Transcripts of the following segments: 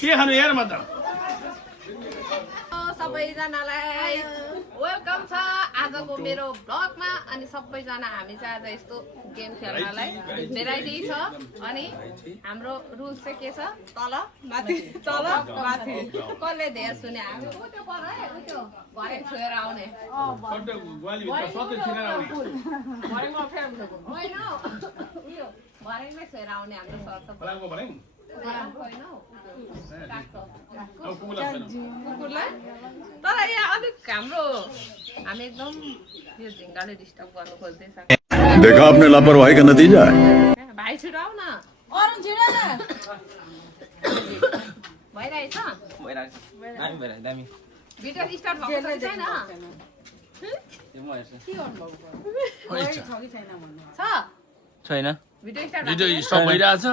के खानु यार म त सबैजनालाई वेलकम छ आजको मेरो ब्लगमा। अनि सबैजना हामी चाहिँ आज यस्तो गेम खेल्नलाई भेराइटी छ। अनि हाम्रो रुल्स चाहिँ के छ, तल माथि तल माथि। कसले धेरै सुने हामी त्यो पर है त्यो घरै छोएर आउने होइन उयो भरेङमै छोएर आउने हाम्रो सर्त कुकुरलाई। तर यहाँ अलिक हाम्रो हामी एकदम यो झिङ्गाले डिस्टर्ब गर्नु खोज्दैछ। देखा आपने लापरवाही का नतीजा है। भाइ छिटो आऊ न। भइरहेछ भिडियो स्टार्ट भएको छैन? छैन भिडियो स्टार्ट भिडियो स्टप भइरहेछ।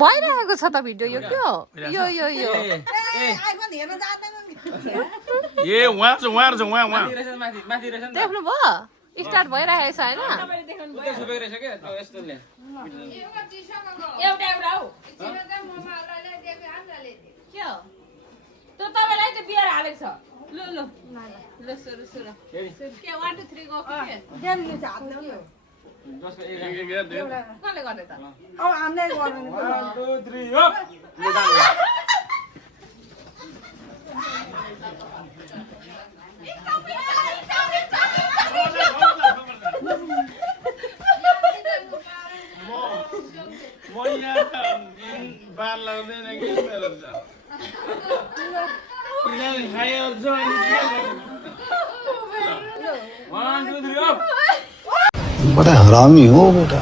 भइरहेको छ त भिडियो। यो के हो? यो यो यो ए वहाँ छ वहाँ छ वहाँ वहाँ देख्नुभयो? स्टार्ट भइरहेछ होइन? के हो त्यो? तपाईँलाई त बियर हालेको छ। ल ल ल सुरु सुरु के 1 2 3 गो के कसले गर्ने त? म यहाँ बाल लाग्दैन कि मेरो त किनभने खाइहाल्छ अनि 1 2 3 अप। बड़ा हरामी हो बेटा।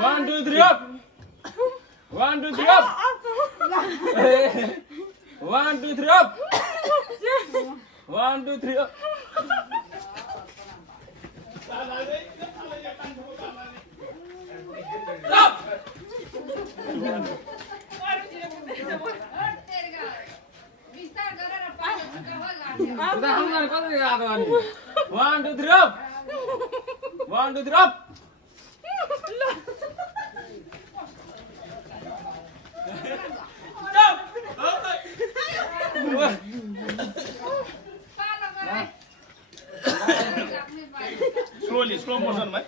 One, two, three, up. 1 2 3 up. 1 2 3 up. 1 2 3 up. Stop. One, two, three, up. 1 2 3 up. Slowly, slow motion, man.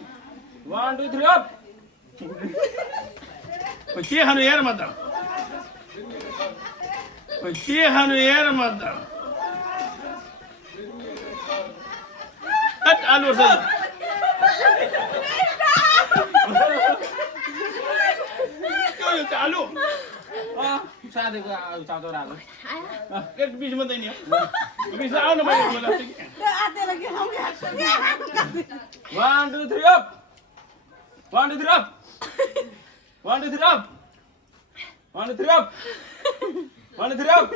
1 2 3 up. के खानु यार म त के खानु यार म त आलु छ आलु सादेको चाउचाउ राख्नु एक बिच मात्रै नि बिच आउनु मैले 1 2 3 up. 1 2 3 up. 1 2 3 up. 1 2 3 up. 1 2 3 up.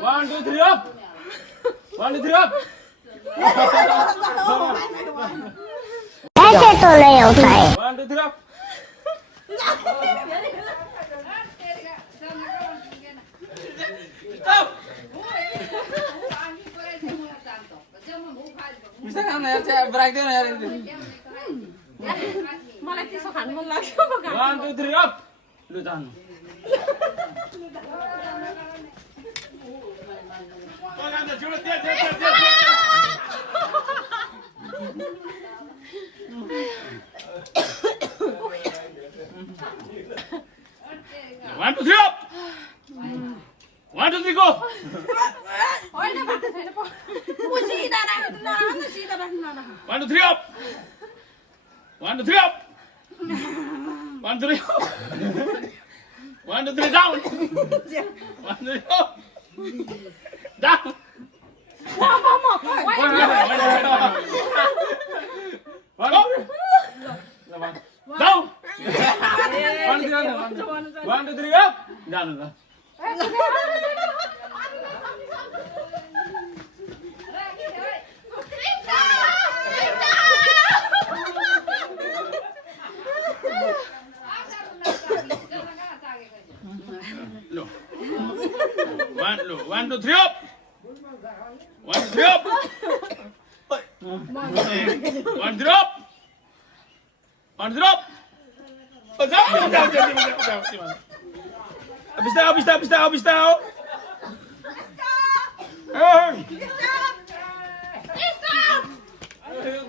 One, two, three up. 1 2 3 up. ऐसे तो नहीं होता है। 1 2 3 up. Stop. bisa kan ya saya break dia ya मलाई चिसो खानु मन लाग्छ। 1 2 3 up. लु जानु One, two, three, up! 1 2 3 go! होइन भात छैन। म सिधा राख्नु न, सिधा राख्नु न। 1 2 3 up! 1, 2, 3 up. 1, 2, 3 up. 1, 2, 3 down. 1, 2, 3 up. Down. One up. Down. 1, 2, 3 up. Down. Look. 1, 2, 3 up. 1, 2, 3 up. 1, 3 up. 1, 3 up. Habis tahu.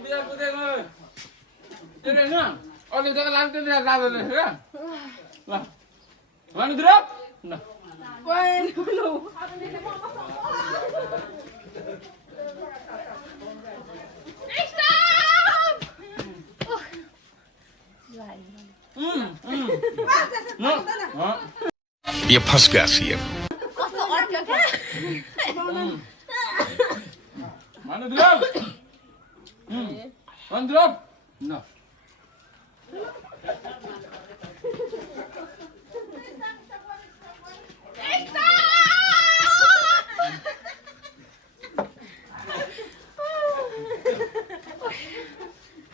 Biar aku tengok. Jadi ni. Oh, kita kan lantai dia lalu ni, kan? Lah. 1, 2, 3 up. Nah. ये फंस गया CM. Mana drop? 1 drop. No.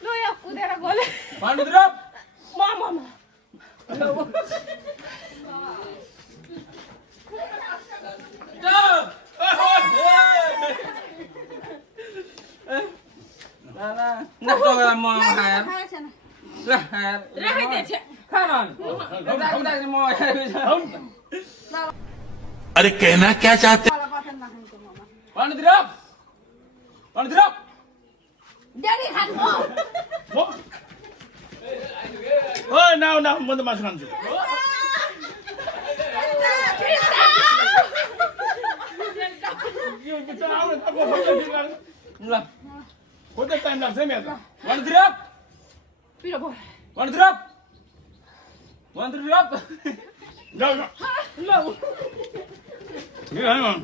Lu ya kuda gol. 1 drop. Mama. Nak kau mau hair? Lah hair. Kanan. Dah mau hair. अरे कहना क्या चाहते? 1 drop. 1 drop. Jadi kan mau. Oh, now, mana masukkan tu? Lah. Kau dah time dah saya ni. 1 drop. Pira boy. 1 drop. 1 drop. No. No. Ni kan?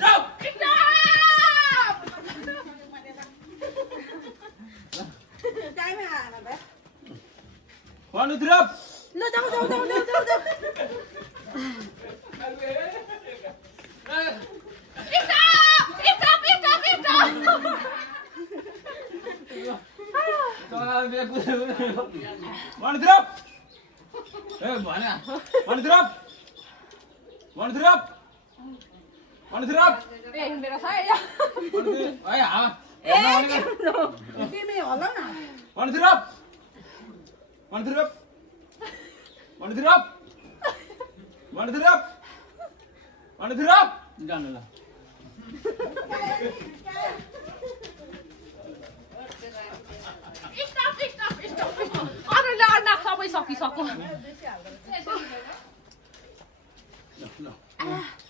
Drop. One drop. Lo jauh. Jangan biar aku. 1 drop. Mana? 1 drop. 1 drop. 1 drop. Yang bela saya. Oh ya. Ini orang na. 1 drop. 1 drop. 1 drop. 1 drop. 1 drop. Janganlah. Stop. Aduh, lah anak sampai saki-saki.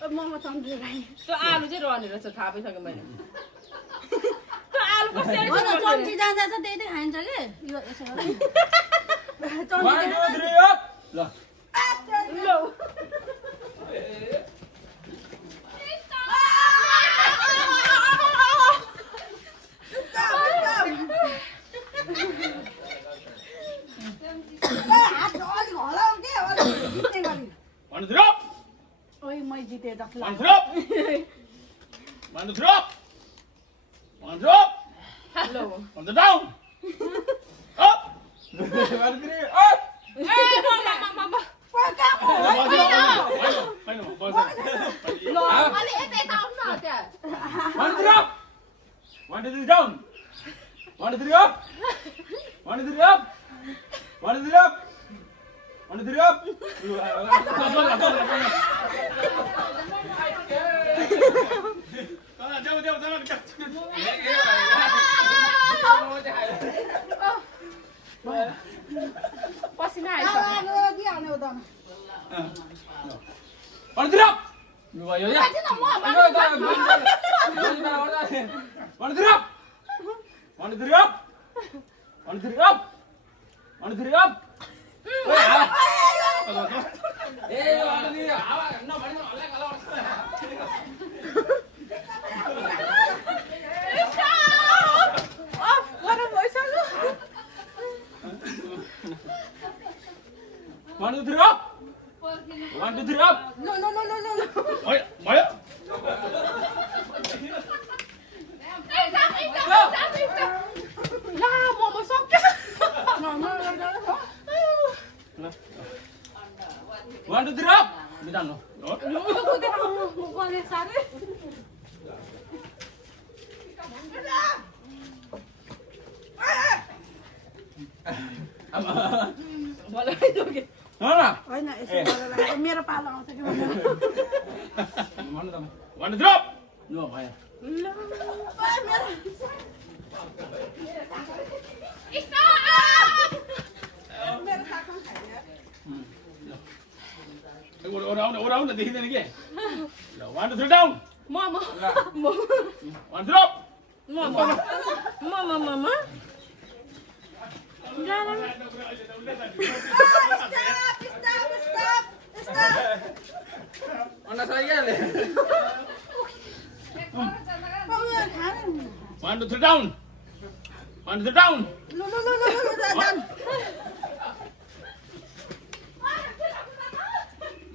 Mama सम्झिरहेँ त्यो आलु चाहिँ रहने रहेछ थाहा भइसक्यो मैले त्यो आलु कसरी चम्ची जान्छ त्यही त खाइन्छ के यो यसो 1, 2, 3 up. Lah. लो One drop. ओइ मै जिते जस्तो One drop. One drop. One drop. Low On the down. Up. 1, 2, 3 up. मम्मा लो. अलि यतै आउन न त्यहाँ 1 drop. 1, 2, 3 down. 1, 2, 3 up. 1, 2, 3 up. 1, 2, 3 up. 1, 2, 3 up. पसिना आइछ दिइहाल्ने हो त 1, 2, 3 up. Yo ya. 1, 2, 3 up. 1 2 3 up 1 2 3 up 1 2 3 up One, two, three, up! 1 2 3 up! No. Maya! ला मोमो सक्यो No. 1 2 3 up! Bitan no. गरे सारे Mana? होइन यसो गरेर लाग्यो। मेरो पालो आउँछ कि भनेर। Mana tama? 1 2 3 up! No, Maya. Orang देखिँदैन के? 1 2 3 down! Momo 1 drop! Momo momo Mana saya le? 1 2 3 down! 1 2 3 down! No, जान।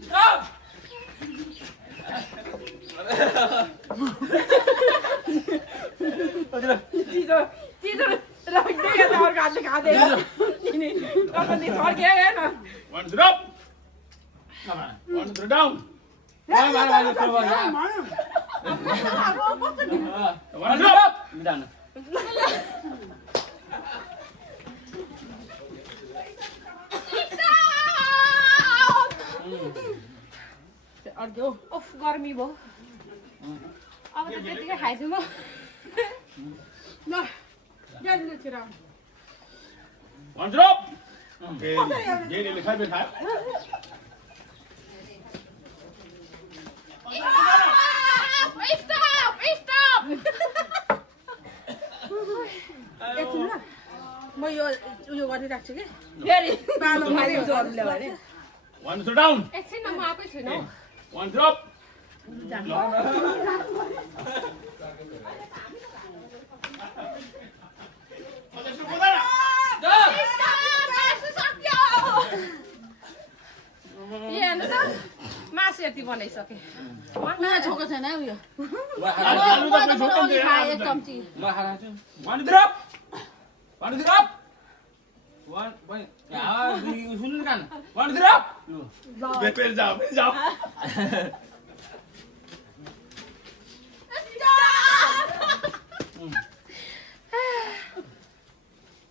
Stop! तिम्रो राख्दै गर्दा अर्को हातले खाँदैन नि छड्के हेर्न 1 drop! 1 2 3 down! Mana 1 drop! Bitan. अर्को उफ गर्मी भयो अब त त्यतिकै खाइदिउँ म ल जानु छिरा 1 drop! Dia lihat lihat. Stop एकछिन ल म यो उयो गरिराख्छु कि फेरि पालो जोडले भने 1 2 down! एकछिन म आफै छुइनँ 1 drop! मासु यति बनाइसकेँ उयो छोको छैन है उयो Alu dah म त अघि खाएँ एक चम्ची 1 drop! 1 drop! 1 ya usulin kan 1 drop! Betul jauh.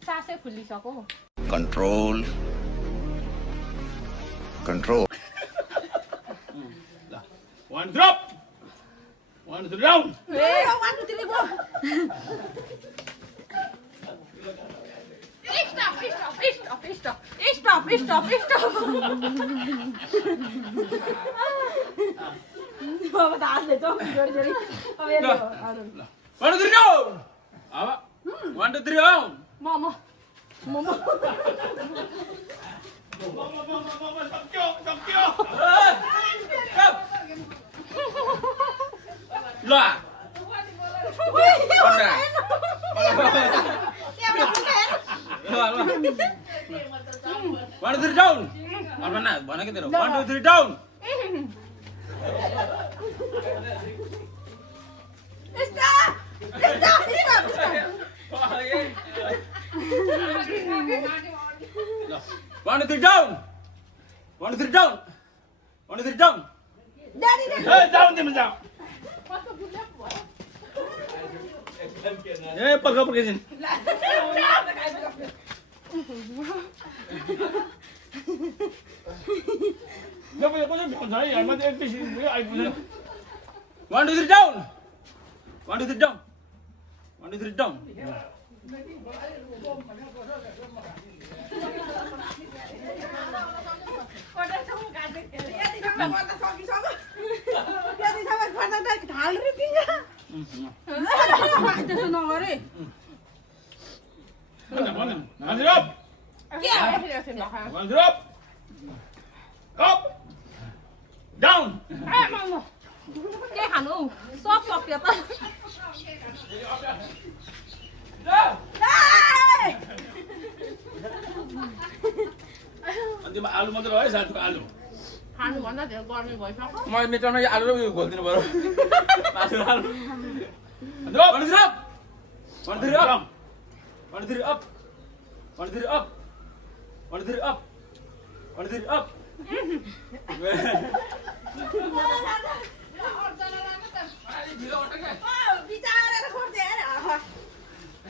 सासै फुलिसक्यो Control. Control. 1 drop! 1 2 down! One two three go stop अब त हातले जोडी अब हेर्नु 1 2 3 down! Apa? 1 2 3 down! Momo Lah. One, 2 3 down. Mana? Mana kita? 1 2 3 down. One, 2 3 down. 1 2 3 down. 1 2 3 down. Down dia down. Pergi sini. Dia punya saya yang mati di sini. Ai punya. 1 2 3 down. 1 2 3 down. 1 2 3 down. त्यसो नगरे One three up. एकछिन नखाऊ। One three up. Up. Down. के खानु सब सक्यो त अनि त्यो आलु मात्र है साथीको आलु खानुभन्दा धेरै गर्मी भइसक्यो मैले मिटरमा आलु र उयो घोल्दिनु पर्यो आलु One three up. One three up. One three up. One three up. One three up. One three up. बिचारेर खोज्दै अरे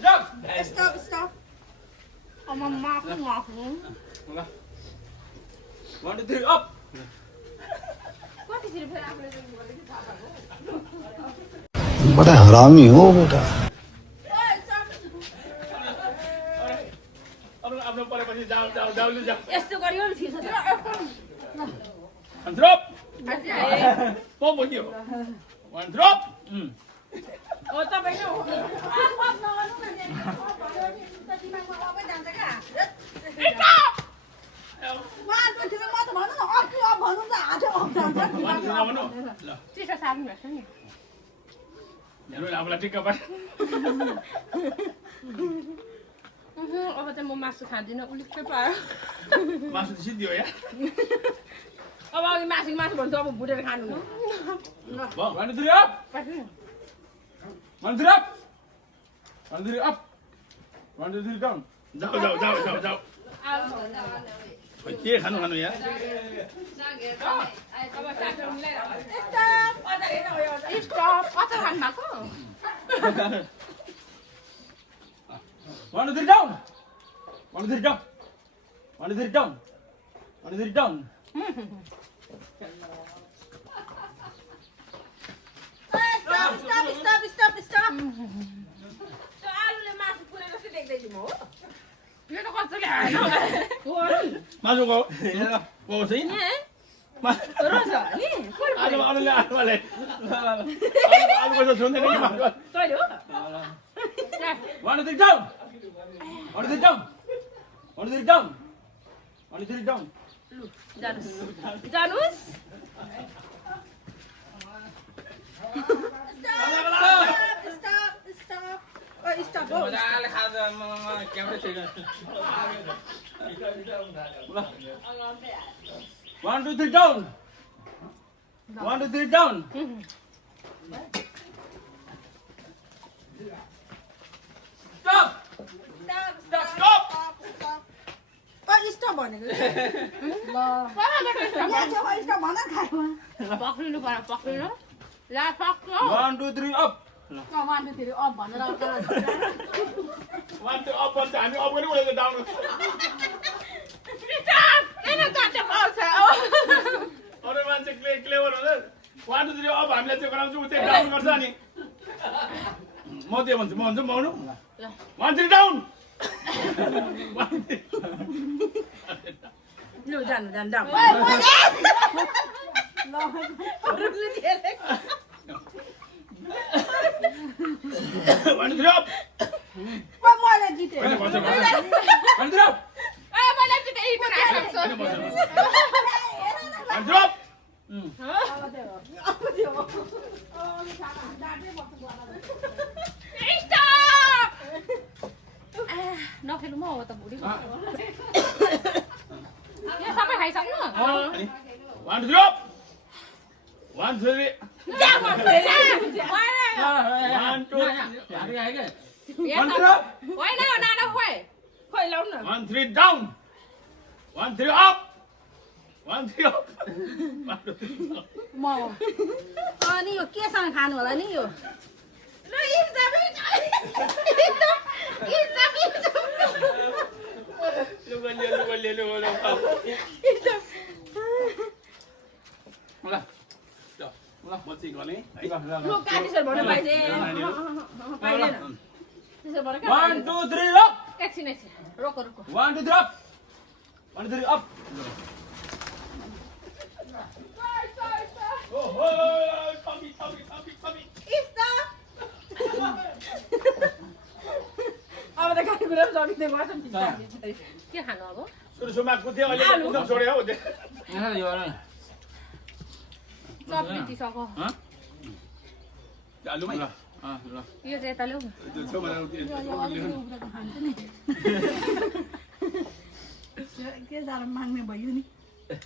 Stop. स्टप स्टप अब माफु माफु One two three up. कतिखेर फेरि आफूले गरेको थाहा भएको बड़ा हरामी हो बेटा आफ्नो परेपछि जाऊ जाऊ जाऊ जाऊ यस्तो गरियो नि ठिक छ One drop. Pom बोल्यो. One drop. हो तपाईको हो आप नगर्नु न दिमागमा अबै जान्छ क्या वान टु थ्री म त भन्नु न अफ अफ भन्नु त हात अफ जान्छ One three नभन्नु. ल. चिसो सार्नु भएको छ नि हेर्नु आफूलाई टिक्का पार. अब चाहिँ म मासु खाँदिनँ उलिक्कै पायो मासु सिद्धि हो या. अब अघि मासु मासु भन्छु अब भुटेर खानु न One two three up. One three up. One three up. One two three down. जाऊ जाऊ जाऊ जाऊ जाऊ. खोइ के खानु खानु या. स्टप अचार खानु भएको One two three down. One two three down. One two three down. One two three down. Stop stop stop stop stop त्यो आलुले मासु पुरेको चाहिँ देख्दैछु म हो यो त कसैले हालेन मासुको पाउँछ है रोज नि आलु आलुले आलुले आलुको त छुँदैन कि मासु तैले हो One two three down. One two three down. One two three down. One two three down. जानुस् स्टप स्टप स्टप हो One two three down. One two three down. Stop. Stop stop भनेको ल स्टप भन खायो पक्रिनु पर्यो पक्रिनु ला सक्नु One two three up. One two three up भनेर One two up भन्छ हामी up पनि बोलेको डाउन. किन काटे पाउँछ अरू मान्छे क्लेभर हुन्छ. One two three up हामीले चाहिँ गराउँछु उ चाहिँ डाउन गर्छ नि. म त्यो भन्छु म भन्छु म आउनु. One three down. लु जानु जानु डाउन One three up. मैले जिते One three up. मलाई चाहिँ त्यही कुरा One three up. नखेल्नु म हो त भुडी यो सबै खाइसक्नु One three up. One three. One two. One three up. होइन नाना खोइ खोइ लाउनु न One three down. One three up. One three up. One two three down. म अनि यो केसँग खानु होला नि यो One two three up. एकछिन एकछिन रोको रोको One two three up. One two three up. Oh, tummy, tummy, tummy, tummy. अब त कुरा सकिँदै गर्छ बिस्तारै। के खानु अब सुरु सुरुमा कुद्यो अहिले कुद्न छोड्यो हौ यहाँ यो वाला सब बितिसक्यो आलुमै ल ल यो चाहिँ यता ल्याऊ न। त्यो छेउमा उब्रेको खान्छ नि के साह्रो माग्ने भयो नि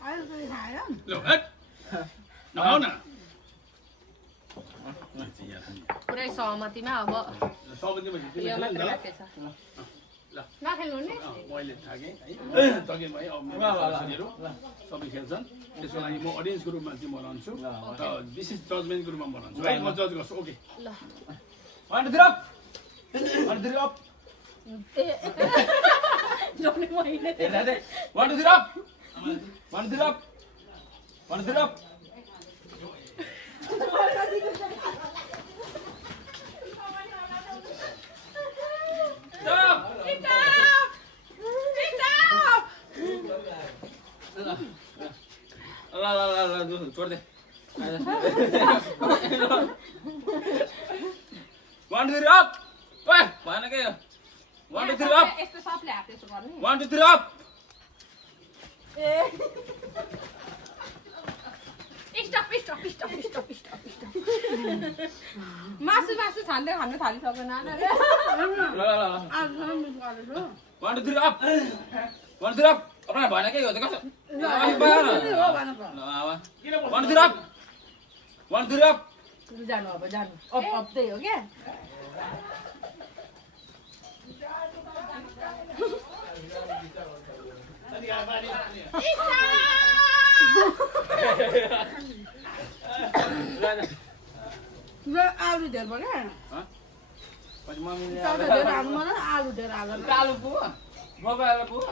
अहिले त खायो ल हट नखाऊ न पुरै सहमतिमा अब सबैले यो मात्र बाँकी छ ल। नखेल्नु नि मैले थाकेँ है तगे भाइ अब मेरो साथीहरू सबै खेल्छन् त्यसको लागि म अडियन्सको रूपमा चाहिँ म रहन्छु र विशेष जजमेन्टको रूपमा म रहन्छु है म जज गर्छु ओके ल 1 2 3 अप 1 2 3 अप जम्ने मैले हेर्दा they 1 2 3 up 1 2 3 up 1 2 3 up stop ल छोड दे 1 2 3 अप ओए भएन के 1 2 3 अप यस्तो सबले हात यसो गर्ने 1 2 3 अप स्टप मासु मासु छान्दै खान थालिसकेन ल 1 2 3 अप 1 2 3 अप अपना भएन के हो त कसो अलिक भएन ल अब 1 2 3 अप 1 2 3 अप जानु अब जानु अप अप त्यही हो क्या आलु ढेर भयो क्या पछि मम्मीले चौध ढेर हाल्नु मलाई आलु ढेर हालेर आलु पुग्यो मोबाइल पुग्यो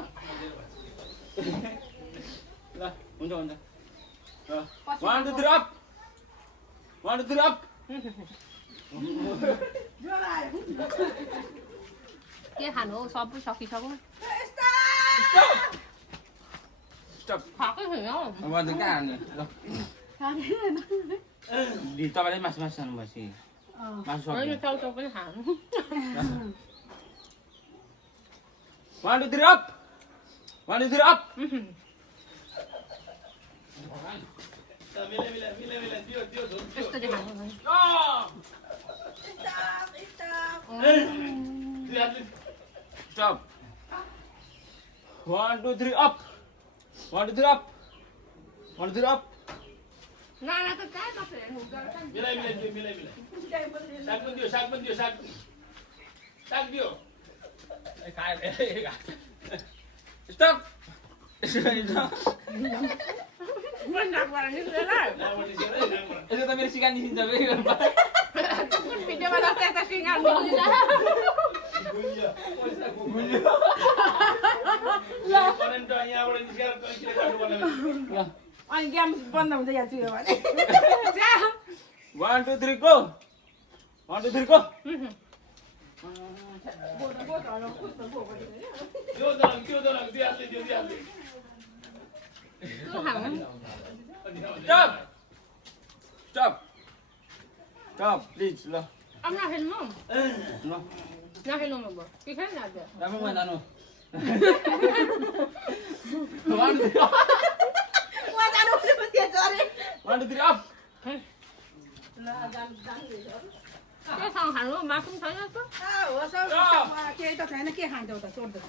ल हुन्छ हुन्छ 1 2 3 अप 1 2 3 अप के खानु हौ सबै सकिसक्यो स्टप खाएकै छैन हौ अब त कहाँ हान्ने ल दि तपाईले मासु मासु खानु भएपछि मासु होइन सक्यो चाउचाउ पनि खानु 1 2 3 अप 1 2 3 अप यस्तो चाहिँ खानु स्टप 1 2 3 अप 1 2 3 अप 1 2 3 अप नाना त कहाँ मात्र हेर्नु गर्छ मिलाइ साग पनि दियो साग दियो स्टप यसो त मेरो सिकान निस्किन्छ कुन भिडियोमा जस्तै यता सिँगार मिल्दैन करेन्ट यहाँबाट निस्केर कहिले काट्नु पर्ने अनि ग्याम बन्द हुन्छ यहाँ चुयो भने 1 2 3 गो 1 2 3 गो त्यो दलङ दिइहाल्दै त्यो खानु स्टप स्टप स्टप प्लिज ल अब नखेल्नु ल नखेल्नु म के खेल्नु आज राम्रो भयो नानु उहाँ जानु पर्छ त्यो चरे 1 2 3 अप केसँग खानु मासु पनि छैन त हो सब केही त छैन के खान्छौ त छोड्दै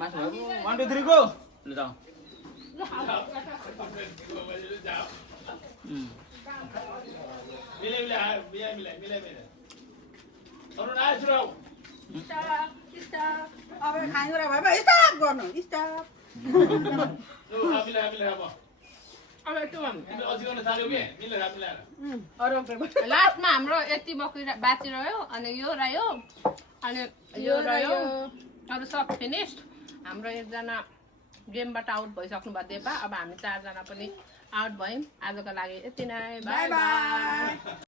मासु 1 2 3 गो ल जाऊ मिलाइ अरू आएछु र अब खानु र भए स्टप गर्नु स्टप अब यस्तो अरू लास्टमा हाम्रो यति बकरी बाँची रह्यो अनि यो रह्यो अनि यो रह्यो अरू सब फिनिस्ड हाम्रो एकजना गेमबाट आउट भइसक्नु भयो देपा अब हामी 4 जना पनि आउट भयौँ आजको लागि यति नै बाई बाई